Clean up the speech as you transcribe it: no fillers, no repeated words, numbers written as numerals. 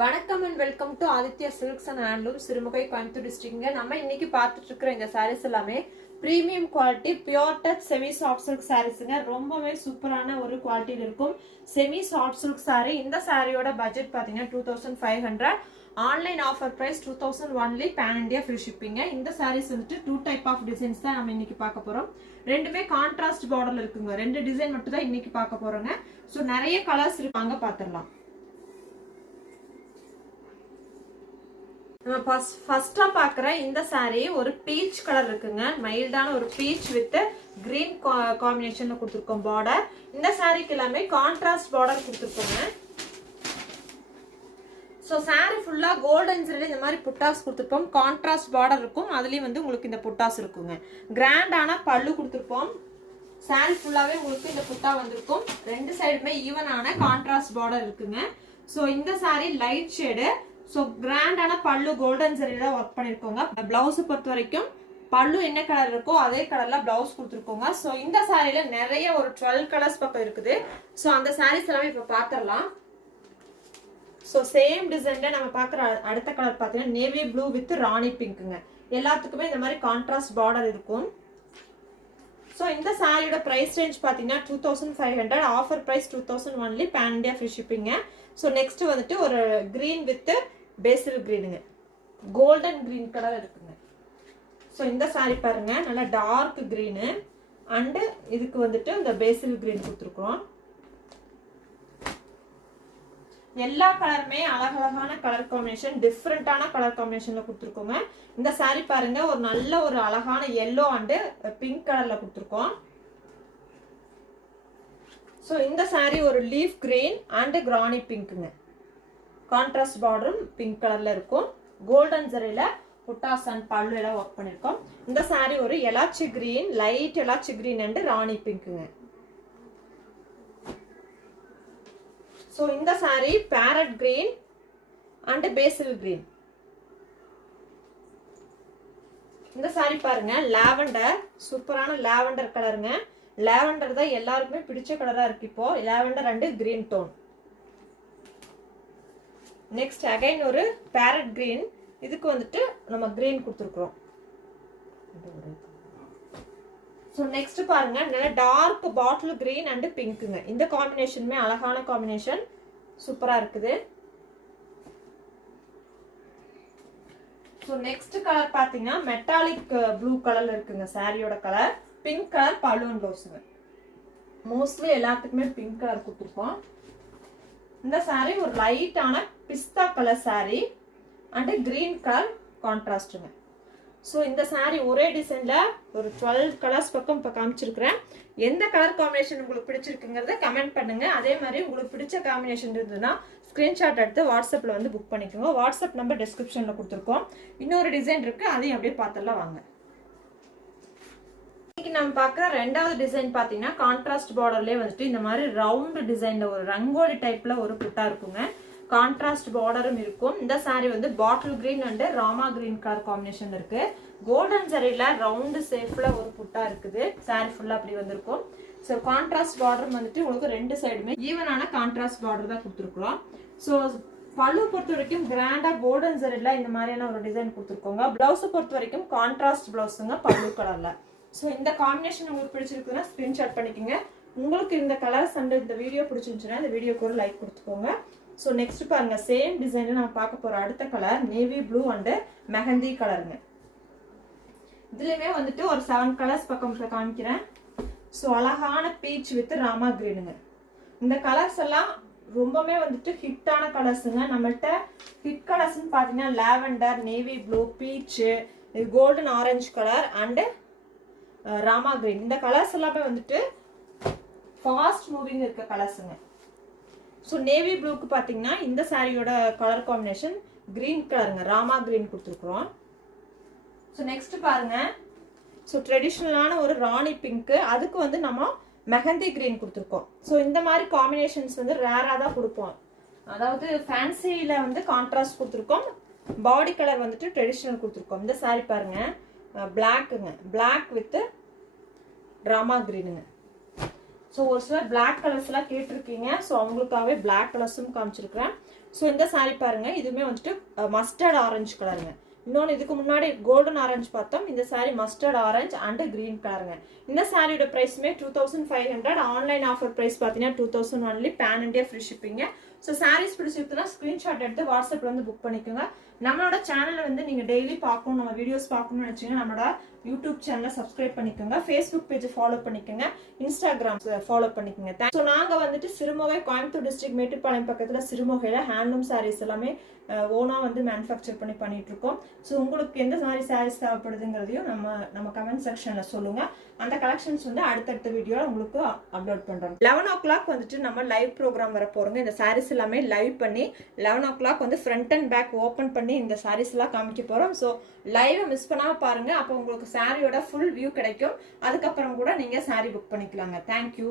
வணக்கம் and welcome to Aditya silks and handloom Sirumugai Coimbatore டிஸ்ட்ரிக்ட்ங்க. நம்ம இன்னைக்கு பார்த்துட்டு இருக்கிற இந்த சாரீஸ் எல்லாமே premium quality pure touch semi soft silk சாரீஸுங்க. ரொம்பவே சூப்பரான ஒரு குவாலிட்டியில் இருக்கும் செமி சாஃப்ட் சில்க் சாரீ. இந்த சாரியோட பட்ஜெட் பார்த்தீங்கன்னா 2500. Online offer price 2000 only. Pan India free ஷிப்பிங்க. இந்த சாரீஸ் வந்துட்டு 2 டைப் ஆஃப் டிசைன்ஸ் தான் நம்ம இன்னைக்கு பார்க்க போறோம். ரெண்டுமே கான்ட்ராஸ்ட் பார்டர்ல இருக்குங்க. 2 டிசைன் மட்டும் தான் இன்னைக்கு பார்க்க போறோங்க. ஸோ நிறைய கலர்ஸ் இருப்பாங்க, பார்த்துடலாம். நம்ம ஃபர்ஸ்டா பாக்குற இந்த சாரீ ஒரு பீச் கலர் இருக்குங்க. மைல்டான ஒரு பீச் வித் கிரீன் காம்பினேஷன்ல கொடுத்துருக்கோம் பார்டர். இந்த சாரீக்கு எல்லாமே கான்ட்ராஸ்ட் பார்டர் கொடுத்துருக்கோங்க. ஸோ சாரீ ஃபுல்லா கோல்டன் ஜெரி இந்த மாதிரி புட்டாஸ் கொடுத்துருப்போம். கான்ட்ராஸ்ட் பார்டர் இருக்கும், அதுலயும் வந்து உங்களுக்கு இந்த புட்டாஸ் இருக்குங்க. கிராண்டான பல்லு கொடுத்துருப்போம். சாரீ ஃபுல்லாவே உங்களுக்கு இந்த புட்டா வந்திருக்கும். ரெண்டு சைடுமே ஈவனான கான்ட்ராஸ்ட் பார்டர் இருக்குங்க. ஸோ இந்த சாரீ லைட் ஷேடு. ஸோ கிராண்டான பல்லு கோல்டன் ஜெரியில ஒர்க் பண்ணிருக்கோங்க. பிளவுஸ் பொறுத்த வரைக்கும் பல்லு என்ன கலர் இருக்கோ அதே கலர்ல பிளவுஸ் கொடுத்துருக்கோங்க. ஸோ இந்த சாரியில நிறைய ஒரு 12 கலர்ஸ் பக்கம் இருக்குது. ஸோ அந்த சாரீஸ் எல்லாமே இப்ப பாத்திரலாம். ஸோ சேம் டிசைன்ல நம்ம பாக்குற அடுத்த கலர் பாத்தீங்கன்னா நேவி ப்ளூ வித் ராணி பிங்க்குங்க. எல்லாத்துக்குமே இந்த மாதிரி கான்ட்ராஸ்ட் பார்டர் இருக்கும். ஸோ இந்த சாரியோட பிரைஸ் ரேஞ்ச் பாத்தீங்கன்னா 2500. Offer price 2000 only. Pan India free ஷிப்பிங்க. ஸோ நெக்ஸ்ட் வந்துட்டு ஒரு கிரீன் வித் பேசில் கிரீனுங்க. கோல்டன் கிரீன் கலர் இருக்குங்க. ஸோ இந்த சாரி பாருங்க, நல்லா டார்க் கிரீனு அண்ட் இதுக்கு வந்துட்டு இந்த பேசில் கிரீன் கொடுத்துருக்கோம். எல்லா கலருமே அழகழகான கலர் காம்பினேஷன், டிஃப்ரெண்டான கலர் காம்பினேஷன்ல கொடுத்துருக்கோங்க. இந்த சாரி பாருங்க, ஒரு நல்ல ஒரு அழகான எல்லோ அண்ட் பிங்க் கலர்ல கொடுத்துருக்கோம். ஸோ இந்த சாரி ஒரு லீஃப் கிரீன் அண்ட் கிரானி பிங்க்குங்க. கான்ட்ராஸ்ட் பார்டரும் பிங்க் கலர்ல இருக்கும். கோல்டன் ஜரியில புட்டாஸ் அண்ட் பல்லு எல்லாம் ஒர்க் பண்ணிருக்கோம். இந்த சாரி ஒரு எலாச்சி கிரீன், லைட் எலாச்சி கிரீன் அண்ட் ராணி பிங்க்குங்க. ஸோ இந்த sari parrot green and basil green. இந்த சாரி பாருங்க, லாவெண்டர், சூப்பரான லாவெண்டர் கலருங்க. லாவெண்டர் தான் எல்லாருக்குமே பிடிச்ச கலரா இருக்கு இப்போ. Lavender and green tone. Next again ஒரு பேரட் கிரீன். இதுக்கு வந்துட்டு நம்ம கிரீன் கொடுத்துருக்கோம். ஸோ நெக்ஸ்ட் பாருங்க, நல்ல டார்க் பாட்டில் கிரீன் அண்ட் பிங்க்குங்க. இந்த காம்பினேஷனுமே அழகான காம்பினேஷன், சூப்பரா இருக்குது. ஸோ நெக்ஸ்ட் கலர் பாத்தீங்கன்னா மெட்டாலிக் ப்ளூ கலர்ல இருக்குங்க. சாரியோட கலர் பிங்க் கலர் பலூன் ப்ளவுஸுங்க. மோஸ்ட்லி எல்லாத்துக்குமே பிங்க் கலர் கொடுத்துருப்போம். இந்த சாரி ஒரு லைட்டான பிஸ்தா colour sari and green colour கான்ட்ராஸ்டுங்க. ஸோ இந்த சாரி ஒரே டிசைன்ல ஒரு 12 கலர்ஸ் பக்கம் இப்போ காமிச்சிருக்கிறேன். எந்த கலர் காம்பினேஷன் உங்களுக்கு பிடிச்சிருக்குங்கிறத கமெண்ட் பண்ணுங்க. அதே மாதிரி உங்களுக்கு பிடிச்ச காம்பினேஷன் இருந்ததுன்னா ஸ்கிரீன்ஷாட் எடுத்து வாட்ஸ்அப்ல வந்து புக் பண்ணிக்கோங்க. வாட்ஸ்அப் நம்பர் டிஸ்கிரிப்ஷன்ல கொடுத்துருக்கோம். இன்னொரு டிசைன் இருக்கு, அதையும் அப்படியே பார்த்துலாம் வாங்க. இன்னைக்கு நம்ம பார்க்குற ரெண்டாவது டிசைன் பார்த்தீங்கன்னா கான்ட்ராஸ்ட் பார்டர்லேயே வந்துட்டு இந்த மாதிரி ரவுண்ட் டிசைன்ல ஒரு ரங்கோலி டைப்ல ஒரு புட்டா இருக்குங்க. கான்ட்ராஸ்ட் பார்டரும் இருக்கும். இந்த சாரி வந்து பாட்டில் green and Rama green colour combination இருக்கு. கோல்டன் சாரியில ரவுண்ட் ஷேப்ல ஒரு புட்டா இருக்குது. சாரி ஃபுல்லா அப்படி வந்திருக்கும். ஸோ கான்ட்ராஸ்ட் பார்டர் வந்துட்டு உங்களுக்கு ரெண்டு சைடுமே ஈவனான கான்ட்ராஸ்ட் பார்டர் தான் கொடுத்துருக்குறோம். ஸோ பல்லு பொறுத்த வரைக்கும் கிராண்டா கோல்டன் சாரியில இந்த மாதிரியான ஒரு டிசைன் கொடுத்துருக்கோங்க. பிளவுஸை பொறுத்த வரைக்கும் கான்ட்ராஸ்ட் பிளவுஸுங்க பல்லு கலர்ல. ஸோ இந்த காம்பினேஷன் உங்களுக்கு பிடிச்சிருக்குன்னா ஸ்கிரீன்ஷாட் பண்ணிக்கோங்க. உங்களுக்கு இந்த கலர்ஸ் அண்ட் இந்த வீடியோ பிடிச்சிருந்துச்சுன்னா இந்த வீடியோக்கு ஒரு லைக் கொடுத்துக்கோங்க. ஸோ நெக்ஸ்ட் பாருங்க, சேம் டிசைன்ல நம்ம பார்க்க போற அடுத்த colour navy blue and mehndi கலருங்க. இதுலயுமே வந்துட்டு ஒரு 7 கலர்ஸ் பக்கம் காமிக்கிறேன். ஸோ அழகான பீச் வித் ராமா கிரீனுங்க. இந்த கலர்ஸ் எல்லாம் ரொம்பவே வந்துட்டு ஹிட்டான கலர்ஸுங்க. நம்மள்கிட்ட ஹிட் கலர்ஸ்ன்னு பார்த்தீங்கன்னா lavender, navy blue, beach, golden orange colour and Rama green. இந்த கலர்ஸ் எல்லாமே வந்துட்டு ஃபாஸ்ட் மூவிங் இருக்க கலர்ஸுங்க. ஸோ நேவி ப்ளூக்கு பார்த்தீங்கன்னா இந்த சாரியோட கலர் காம்பினேஷன் கிரீன் கலருங்க, ராமா கிரீன் கொடுத்துருக்குறோம். ஸோ நெக்ஸ்ட் பாருங்க, ஸோ ட்ரெடிஷ்னலான ஒரு ராணி பிங்க்கு, அதுக்கு வந்து நம்ம மெஹந்தி கிரீன் கொடுத்துருக்கோம். ஸோ இந்த மாதிரி காம்பினேஷன்ஸ் வந்து ரேராக தான் கொடுப்போம். அதாவது ஃபேன்சியில் வந்து கான்ட்ராஸ்ட் கொடுத்துருக்கோம். பாடி கலர் வந்துட்டு ட்ரெடிஷ்னல் கொடுத்துருக்கோம். இந்த சாரி பாருங்க, பிளாக்குங்க, பிளாக் வித் ராமா கிரீனுங்க. ஸோ ஒரு சிலர் பிளாக் கலர்ஸ்லாம் கேட்டிருக்கீங்க. ஸோ அவங்களுக்காகவே பிளாக் கலர்ஸும் காமிச்சிருக்கிறேன். ஸோ இந்த saree பாருங்க, இதுவுமே வந்துட்டு மஸ்டர்ட் ஆரஞ்சு கலருங்க. இன்னொன்று இதுக்கு முன்னாடி கோல்டன் ஆரஞ்சு பார்த்தோம். இந்த saree mustard orange and green கலருங்க. இந்த சாரியோட ப்ரைஸுமே 2500. ஆன்லைன் ஆஃபர் ப்ரைஸ் பார்த்தீங்கன்னா 2000 ஒன்லி. பேன் இண்டியா ஃப்ரீ ஷிப்பிங்க. ஸோ சாரீஸ் பிடிச்சிருக்குன்னா ஸ்க்ரீன்ஷாட் எடுத்து வாட்ஸ்அப்ல வந்து புக் பண்ணிக்கோங்க. நம்மளோட சேனலை வந்து நீங்கள் டெய்லி பார்க்கணும், நம்ம வீடியோஸ் பார்க்கணும்னு நினச்சிங்கன்னா நம்மளோட யூடியூப் சேனலை சப்ஸ்கிரைப் பண்ணிக்கோங்க, ஃபேஸ்புக் பேஜை ஃபாலோ பண்ணிக்கோங்க, இன்ஸ்டாகிராம் ஃபாலோ பண்ணிக்கோங்க. ஸோ நாங்கள் வந்துட்டு சிறுமுகை, கோயம்புத்தூர் டிஸ்ட்ரிக்ட் மேட்டுப்பாளையம் பக்கத்தில் சிறுமுகையில் ஹேண்ட்லூம் சாரீஸ் எல்லாமே ஓனா வந்து மேனுஃபேக்சர் பண்ணிட்டு இருக்கோம். ஸோ உங்களுக்கு எந்த மாதிரி சாரீஸ் தேவைப்படுதுங்கிறதையும் நம்ம கமெண்ட் செக்ஷன்ல சொல்லுங்க. அந்த கலெக்ஷன்ஸ் வந்து அடுத்தடுத்த வீடியோல உங்களுக்கு அப்லோட் பண்றோம். 11 o'clock வந்துட்டு நம்ம லைவ் ப்ரோக்ராம் வர போறோங்க. இந்த சாரீஸ் எல்லாமே லைவ் பண்ணி 11 o'clock வந்து ஃப்ரண்ட் அண்ட் பேக் ஓப்பன் பண்ணி இந்த சாரீஸ் எல்லாம் காமிக்க போறோம். ஸோ லைவை மிஸ் பண்ணாம பாருங்க. அப்போ உங்களுக்கு சாரியோட ஃபுல் வியூ கிடைக்கும். அதுக்கப்புறம் கூட நீங்க சாரி புக் பண்ணிக்கலாங்க. தேங்க்யூ.